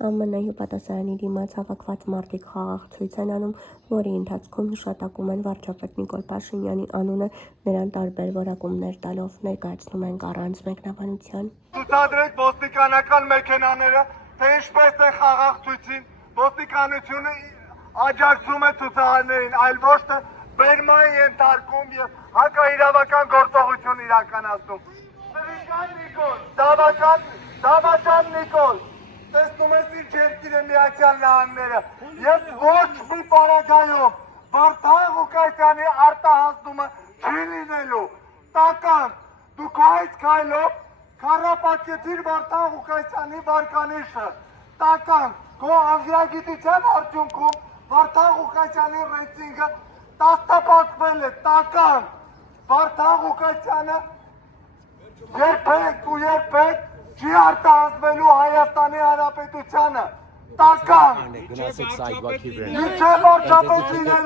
ԱՄՆ հյուպատոսարանի դիմաց հավաքված մարդիկ խաղաղ ցույց են անում, որի ընթացքում հիշատակում են վարչապետ Նիկոլ Փաշինյանի անունը, նրան տարբեր որակումներ տալով ներկայացնում ենք առանց մեկնաբանության։ Ցուցադրեք ոստիկանական մեքենաները, թե ինչպես է խաղաղ ցույցին, ոստիկանությունը աջակցում է ցուցարարներին, այլ ոչ թե բերման ենթարկում եւ հակաիրավական գործողություն իրականացնում։ Սրիկան Նիկոլ, Դավաճան Նիկոլ, տեսնում ես ինչ երկիր է Միացյալ Նահանգները եւ ոչ մի պարագայում Վարդան Ղուկասյանի արտահանումը չի լինելու։ Տական, դուք այս քայլով քարապատկեցիր Վարդան Ղուկասյանի վարկանիշը։ Տական, քո անգրագիտության արդյունքում Վարդան Ղուկասյանի ռեյտինգը տասնապատկվել է։ Տական, Վարդան Ղուկասյանը երբեք չի արտահանվելու Հայաստանի Հանրապետությանը։ Տական, Գնացեք սայդ վարքի վրա։ Ինչ է վարչապետ լինել